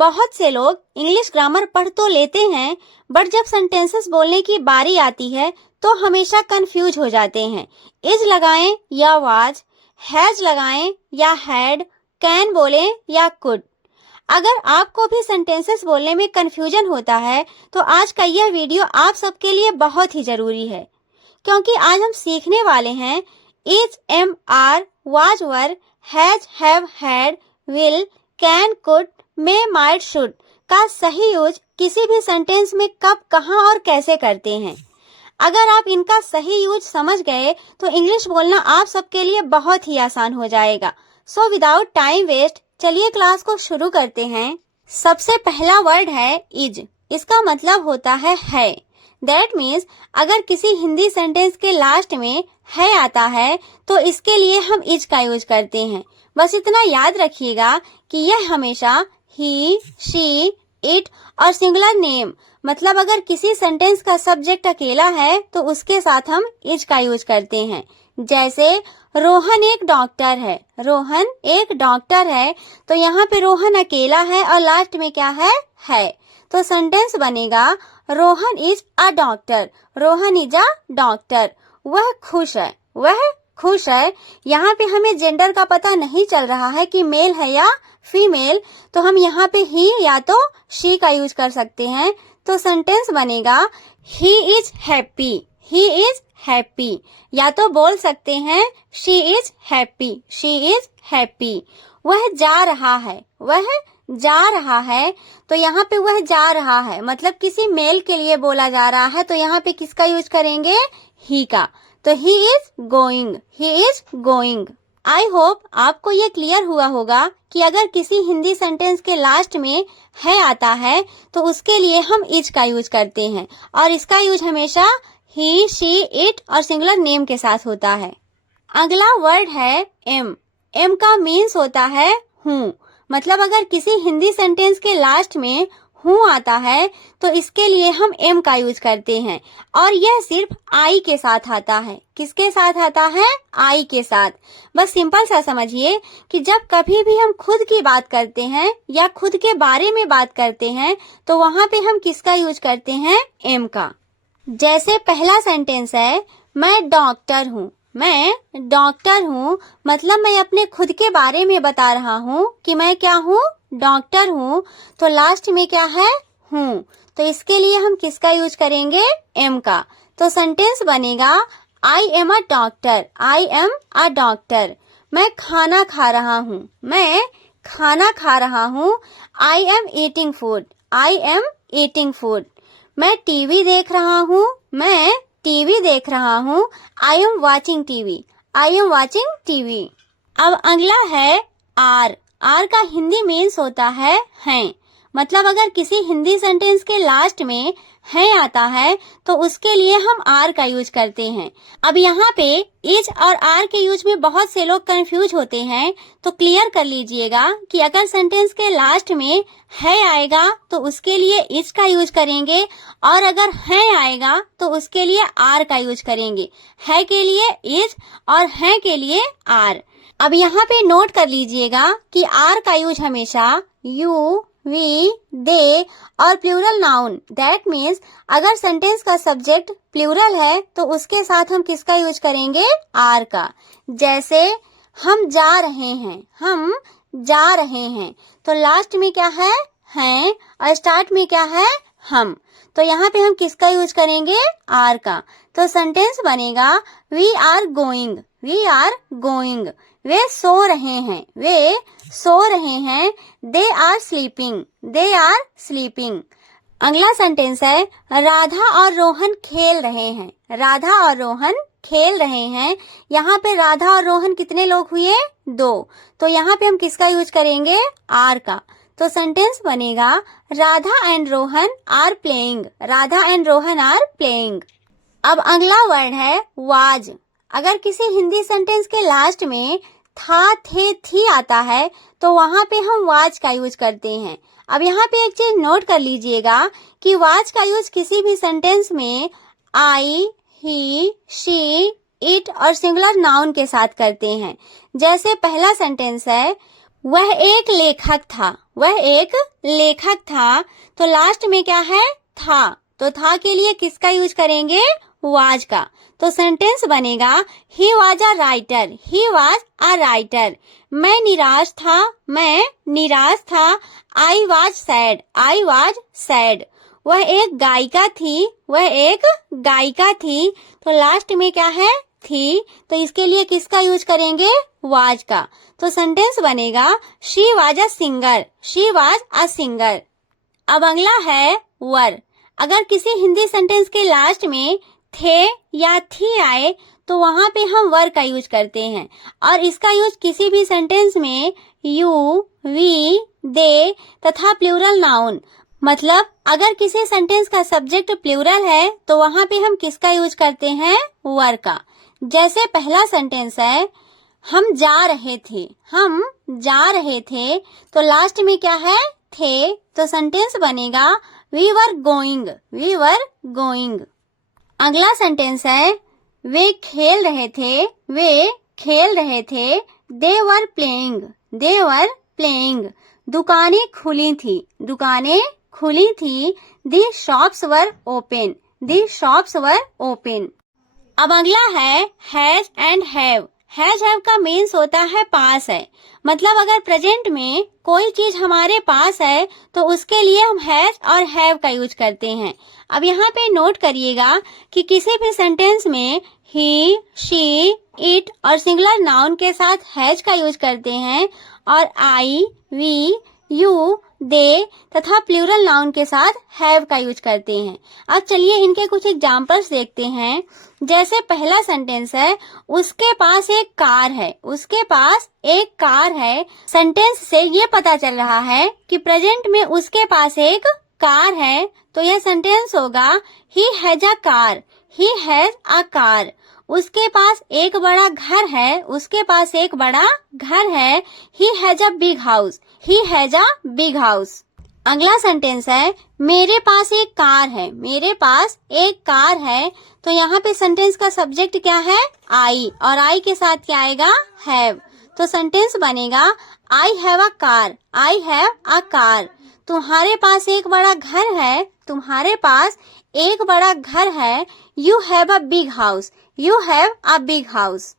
बहुत से लोग इंग्लिश ग्रामर पढ़ तो लेते हैं, बट जब सेंटेंसेस बोलने की बारी आती है तो हमेशा कंफ्यूज हो जाते हैं। इज लगाएं या वाज, हैज लगाएं या हैड, कैन बोलें या कुड। अगर आपको भी सेंटेंसेस बोलने में कंफ्यूजन होता है तो आज का यह वीडियो आप सबके लिए बहुत ही जरूरी है, क्योंकि आज हम सीखने वाले हैं is, am, are, was, were, has, have, had, will, can, could, may, might, should का सही यूज किसी भी सेंटेंस में कब, कहां और कैसे करते हैं। अगर आप इनका सही यूज समझ गए तो इंग्लिश बोलना आप सबके लिए बहुत ही आसान हो जाएगा। सो विदाउट टाइम वेस्ट चलिए क्लास को शुरू करते हैं। सबसे पहला वर्ड है इज। इसका मतलब होता है। दैट मीन्स अगर किसी हिंदी सेंटेंस के लास्ट में है आता है तो इसके लिए हम इज का यूज करते हैं। बस इतना याद रखिएगा कि यह हमेशा ही, शी, इट और सिंगुलर नेम, मतलब अगर किसी सेंटेंस का सब्जेक्ट अकेला है तो उसके साथ हम इज का यूज करते हैं। जैसे रोहन एक डॉक्टर है। रोहन एक डॉक्टर है तो यहाँ पे रोहन अकेला है और लास्ट में क्या है। तो सेंटेंस बनेगा Rohan is a doctor. Rohan is a doctor. वह खुश है। वह खुश है। यहाँ पे हमें जेंडर का पता नहीं चल रहा है कि मेल है या फीमेल, तो हम यहाँ पे ही या तो शी का यूज कर सकते हैं। तो सेंटेंस बनेगा he is happy. He is happy. या तो बोल सकते हैं she is happy. She is happy. वह जा रहा है। वह जा रहा है तो यहाँ पे वह जा रहा है मतलब किसी मेल के लिए बोला जा रहा है, तो यहाँ पे किसका यूज करेंगे, ही का। तो he is going. He is going. I hope आपको ये क्लियर हुआ होगा कि अगर किसी हिंदी सेंटेंस के लास्ट में है आता है तो उसके लिए हम इज का यूज करते हैं और इसका यूज हमेशा ही, शी, इट और सिंगुलर नेम के साथ होता है। अगला वर्ड है एम। एम का मीन्स होता है हूँ, मतलब अगर किसी हिंदी सेंटेंस के लास्ट में हूँ आता है तो इसके लिए हम एम का यूज करते हैं और यह सिर्फ आई के साथ आता है। किसके साथ आता है, आई के साथ। बस सिंपल सा समझिए कि जब कभी भी हम खुद की बात करते हैं या खुद के बारे में बात करते हैं तो वहाँ पे हम किसका यूज करते हैं, एम का। जैसे पहला सेंटेंस है मैं डॉक्टर हूँ। मैं डॉक्टर हूँ मतलब मैं अपने खुद के बारे में बता रहा हूँ कि मैं क्या हूँ, डॉक्टर हूँ। तो लास्ट में क्या है, हूँ। तो इसके लिए हम किसका यूज करेंगे, एम का। तो सेंटेंस बनेगा I am a doctor. I am a doctor. मैं खाना खा रहा हूँ। मैं खाना खा रहा हूँ। I am eating food. I am eating food. मैं टीवी देख रहा हूँ। मैं टीवी देख रहा हूँ। I am watching TV. I am watching TV. अब अगला है आर। आर का हिंदी मीन्स होता है हैं, मतलब अगर किसी हिंदी सेंटेंस के लास्ट में है आता है तो उसके लिए हम आर का यूज करते हैं। अब यहाँ पे इज और आर के यूज में बहुत से लोग कंफ्यूज होते हैं, तो क्लियर कर लीजिएगा कि अगर सेंटेंस के लास्ट में है आएगा तो उसके लिए इज का यूज करेंगे और अगर है आएगा तो उसके लिए आर का यूज करेंगे। है के लिए इज और है के लिए आर। अब यहाँ पे नोट कर लीजिएगा कि आर का यूज हमेशा यू, वी, दे और प्लूरल नाउन, दैट मीन्स अगर सेंटेंस का सब्जेक्ट प्लूरल है तो उसके साथ हम किसका यूज करेंगे, आर का। जैसे हम जा रहे हैं। हम जा रहे हैं तो लास्ट में क्या है, हैं, और स्टार्ट में क्या है, हम। तो यहाँ पे हम किसका यूज करेंगे, आर का। तो सेंटेंस बनेगा we are going. We are going. वे सो रहे हैं। वे सो रहे हैं। They are sleeping. They are sleeping. अगला सेंटेंस है राधा और रोहन खेल रहे हैं। राधा और रोहन खेल रहे हैं। यहाँ पे राधा और रोहन कितने लोग हुए, दो। तो यहाँ पे हम किसका यूज करेंगे, आर का। तो सेंटेंस बनेगा Radha and Rohan are playing. Radha and Rohan are playing. अब अगला वर्ड है वाज। अगर किसी हिंदी सेंटेंस के लास्ट में था, थे, थी आता है तो वहाँ पे हम वाज का यूज करते हैं। अब यहाँ पे एक चीज नोट कर लीजिएगा कि वाज का यूज किसी भी सेंटेंस में आई, ही, शी, इट और सिंगुलर नाउन के साथ करते हैं। जैसे पहला सेंटेंस है वह एक लेखक था, वह एक लेखक था। तो लास्ट में क्या है? था। तो था के लिए किसका यूज करेंगे? वाज का। तो सेंटेंस बनेगा he was a writer, he was a writer. मैं निराश था, मैं निराश था। I was sad, I was sad. वह एक गायिका थी, वह एक गायिका थी। तो लास्ट में क्या है? थी। तो इसके लिए किसका यूज करेंगे? वाज का। तो सेंटेंस बनेगा she was a singer, she was a singer. अब अगला है वर। अगर किसी हिंदी सेंटेंस के लास्ट में थे या थी आए तो वहां पे हम वर का यूज करते हैं, और इसका यूज किसी भी सेंटेंस में यू, वी, दे तथा प्लूरल नाउन, मतलब अगर किसी सेंटेंस का सब्जेक्ट प्लूरल है तो वहां पे हम किसका यूज करते हैं? वर का। जैसे पहला सेंटेंस है हम जा रहे थे, हम जा रहे थे। तो लास्ट में क्या है? थे। तो सेंटेंस बनेगा we were going, we were going. अगला सेंटेंस है वे खेल रहे थे, वे खेल रहे थे। They were playing, they were playing. दुकानें खुली थी, दुकानें खुली थी। The shops were open, the shops were open. अब अगला है has and have. Has have का मीन्स होता है पास है, मतलब अगर प्रेजेंट में कोई चीज हमारे पास है तो उसके लिए हम हैज और हैव का यूज करते हैं। अब यहाँ पे नोट करिएगा कि किसी भी सेंटेंस में ही, शी, इट और सिंगुलर नाउन के साथ हैज का यूज करते हैं, और आई, वी, यू, दे तथा प्लूरल नाउन के साथ हैव का यूज करते हैं। अब चलिए इनके कुछ एग्जाम्पल्स देखते हैं। जैसे पहला सेंटेंस है उसके पास एक कार है, उसके पास एक कार है। सेंटेंस से ये पता चल रहा है कि प्रेजेंट में उसके पास एक कार है, तो यह सेंटेंस होगा he has a car, he has a car. उसके पास एक बड़ा घर है, उसके पास एक बड़ा घर है। He has a big house, he has a big house. अगला सेंटेंस है मेरे पास एक कार है, मेरे पास एक कार है। तो यहाँ पे सेंटेंस का सब्जेक्ट क्या है? आई, और आई के साथ क्या आएगा? हैव। तो सेंटेंस बनेगा I have a car, I have a car. तुम्हारे पास एक बड़ा घर है, तुम्हारे पास एक बड़ा घर है। You have a big house, you have a big house.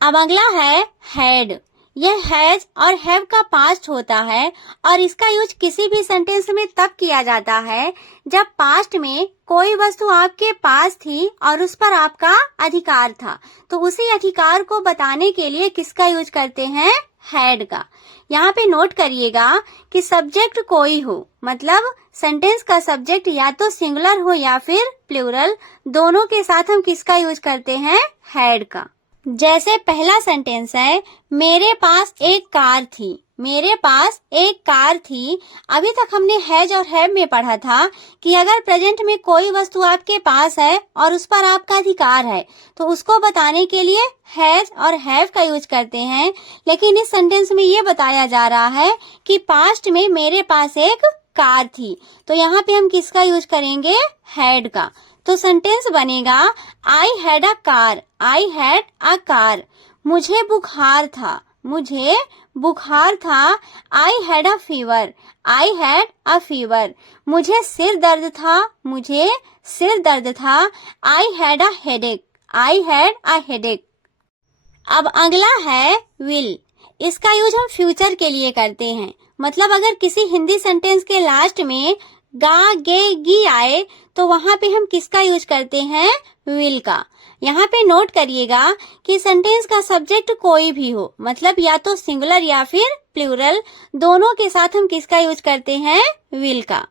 अब अगला है हैड। यह हैज और हैव का पास्ट होता है, और इसका यूज किसी भी सेंटेंस में तब किया जाता है जब पास्ट में कोई वस्तु आपके पास थी और उस पर आपका अधिकार था। तो उसी अधिकार को बताने के लिए किसका यूज करते हैं? हैड का। यहाँ पे नोट करिएगा कि सब्जेक्ट कोई हो, मतलब सेंटेंस का सब्जेक्ट या तो सिंगुलर हो या फिर प्लूरल, दोनों के साथ हम किसका यूज करते हैं? हैड का। जैसे पहला सेंटेंस है मेरे पास एक कार थी, मेरे पास एक कार थी। अभी तक हमने हैज और हैव में पढ़ा था कि अगर प्रेजेंट में कोई वस्तु आपके पास है और उस पर आपका अधिकार है तो उसको बताने के लिए हैज और हैव का यूज करते हैं, लेकिन इस सेंटेंस में ये बताया जा रहा है कि पास्ट में मेरे पास एक कार थी, तो यहाँ पे हम किसका यूज करेंगे? हैड का। तो सेंटेंस बनेगा I had a car, I had a car. मुझे बुखार था, मुझे बुखार था। I had a fever, I had a fever. मुझे सिर दर्द था, मुझे सिर दर्द था। I had a headache, I had a headache. अब अगला है विल। इसका यूज हम फ्यूचर के लिए करते हैं, मतलब अगर किसी हिंदी सेंटेंस के लास्ट में गा, गे, गी आए तो वहां पे हम किसका यूज करते हैं? विल का। यहाँ पे नोट करिएगा कि सेंटेंस का सब्जेक्ट कोई भी हो, मतलब या तो सिंगुलर या फिर प्लूरल, दोनों के साथ हम किसका यूज करते हैं? विल का।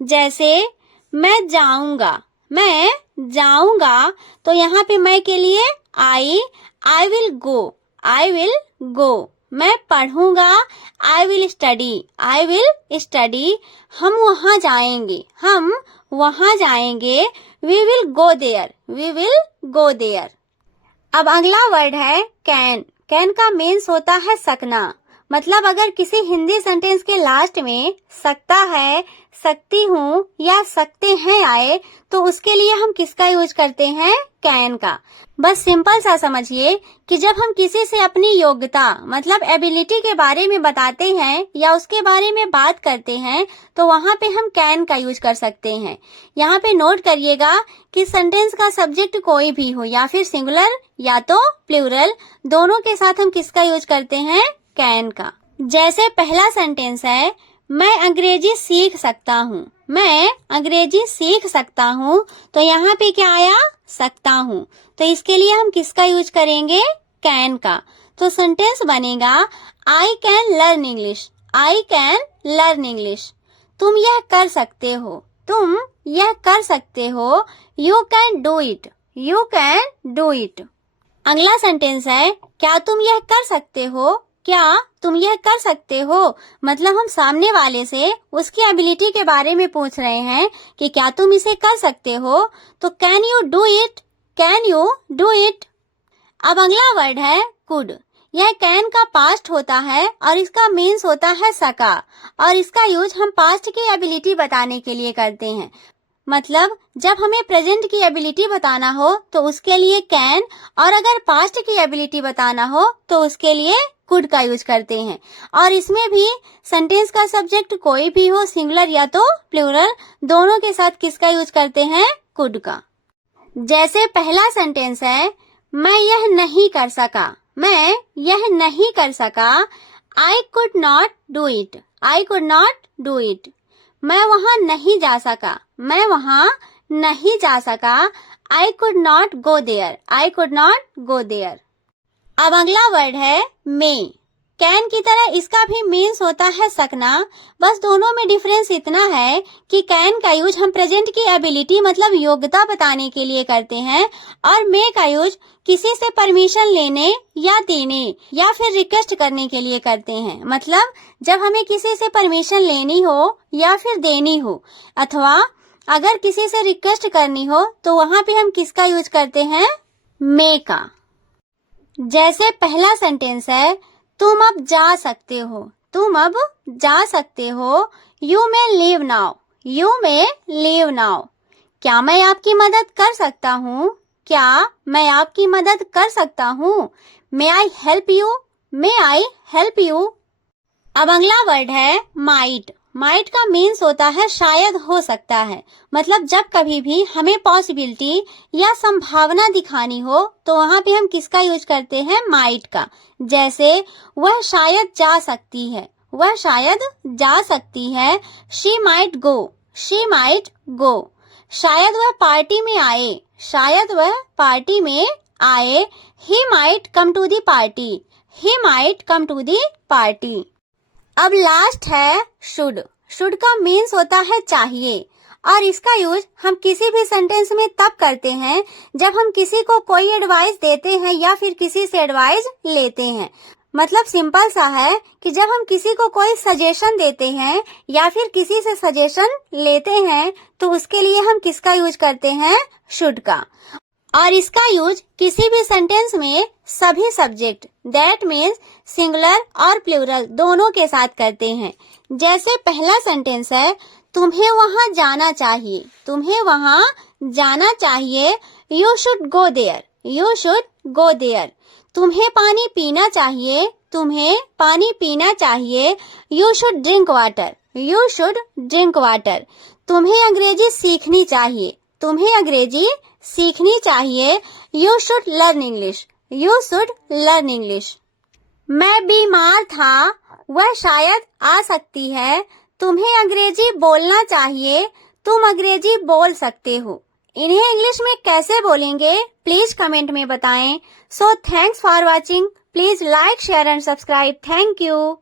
जैसे मैं जाऊंगा, मैं जाऊंगा। तो यहाँ पे मैं के लिए I will go, I will go. मैं पढ़ूंगा, I will study, I will study. हम वहां जाएंगे, हम वहां जाएंगे। We will go there, we will go there. अब अगला वर्ड है कैन। कैन का मीन्स होता है सकना, मतलब अगर किसी हिंदी सेंटेंस के लास्ट में सकता है, सकती हूँ या सकते हैं आए तो उसके लिए हम किसका यूज करते हैं? कैन का। बस सिंपल सा समझिए कि जब हम किसी से अपनी योग्यता मतलब एबिलिटी के बारे में बताते हैं या उसके बारे में बात करते हैं तो वहाँ पे हम कैन का यूज कर सकते हैं। यहाँ पे नोट करिएगा कि सेंटेंस का सब्जेक्ट कोई भी हो या फिर सिंगुलर या तो प्लूरल, दोनों के साथ हम किसका यूज करते हैं? कैन का। जैसे पहला सेंटेंस है, मैं अंग्रेजी सीख सकता हूँ। मैं अंग्रेजी सीख सकता हूँ तो यहाँ पे क्या आया? सकता हूँ। तो इसके लिए हम किसका यूज करेंगे? कैन का। तो सेंटेंस बनेगा I can learn English. I can learn English. तुम यह कर सकते हो। तुम यह कर सकते हो। You can do it. You can do it. अगला सेंटेंस है, क्या तुम यह कर सकते हो? क्या तुम यह कर सकते हो? मतलब हम सामने वाले से उसकी एबिलिटी के बारे में पूछ रहे हैं कि क्या तुम इसे कर सकते हो? तो can you do it? Can you do it? अब अगला वर्ड है कुड। यह कैन का पास्ट होता है और इसका मीन्स होता है सका और इसका यूज हम पास्ट की एबिलिटी बताने के लिए करते हैं। मतलब जब हमें प्रेजेंट की एबिलिटी बताना हो तो उसके लिए कैन और अगर पास्ट की एबिलिटी बताना हो तो उसके लिए कुड का यूज करते हैं। और इसमें भी सेंटेंस का सब्जेक्ट कोई भी हो, सिंगुलर या तो प्लूरल, दोनों के साथ किसका यूज करते हैं? कुड का। जैसे पहला सेंटेंस है, मैं यह नहीं कर सका। मैं यह नहीं कर सका। I could not do it. I could not do it. मैं वहां नहीं जा सका। मैं वहां नहीं जा सका। I could not go there. I could not go there. अब अगला वर्ड है मे। कैन की तरह इसका भी मीन्स होता है सकना, बस दोनों में डिफरेंस इतना है कि कैन का यूज हम प्रेजेंट की एबिलिटी मतलब योग्यता बताने के लिए करते हैं और मे का यूज किसी से परमिशन लेने या देने या फिर रिक्वेस्ट करने के लिए करते हैं। मतलब जब हमें किसी से परमिशन लेनी हो या फिर देनी हो अथवा अगर किसी से रिक्वेस्ट करनी हो तो वहाँ पे हम किसका यूज करते हैं? मे का। जैसे पहला सेंटेंस है, तुम अब जा सकते हो। तुम अब जा सकते हो। You may leave now. You may leave now. क्या मैं आपकी मदद कर सकता हूँ? क्या मैं आपकी मदद कर सकता हूँ? May I help you. May I help you. अब अगला वर्ड है माइट। माइट का मीन्स होता है शायद, हो सकता है। मतलब जब कभी भी हमें पॉसिबिलिटी या संभावना दिखानी हो तो वहाँ पे हम किसका यूज करते हैं? माइट का। जैसे वह शायद जा सकती है। वह शायद जा सकती है। She might go. She might go. शायद वह पार्टी में आए। शायद वह पार्टी में आए। He might come to the party. He might come to the party. अब लास्ट है शुड। शुड का मीन्स होता है चाहिए और इसका यूज हम किसी भी सेंटेंस में तब करते हैं जब हम किसी को कोई एडवाइस देते हैं या फिर किसी से एडवाइस लेते हैं। मतलब सिंपल सा है कि जब हम किसी को कोई सजेशन देते हैं या फिर किसी से सजेशन लेते हैं तो उसके लिए हम किसका यूज करते हैं? शुड का। और इसका यूज किसी भी सेंटेंस में सभी सब्जेक्ट दैट मीन्स सिंगुलर और प्लूरल दोनों के साथ करते हैं। जैसे पहला सेंटेंस है, तुम्हें वहां जाना चाहिए। तुम्हें वहां जाना चाहिए। You should go there. You should go there. तुम्हें पानी पीना चाहिए। तुम्हें पानी पीना चाहिए। You should drink water. You should drink water. तुम्हें अंग्रेजी सीखनी चाहिए। तुम्हें अंग्रेजी सीखनी चाहिए। You should learn English. You should learn English. मैं बीमार था। वह शायद आ सकती है। तुम्हें अंग्रेजी बोलना चाहिए। तुम अंग्रेजी बोल सकते हो। इन्हें इंग्लिश में कैसे बोलेंगे प्लीज कमेंट में बताएं। So thanks for watching. Please like, share and subscribe. Thank you.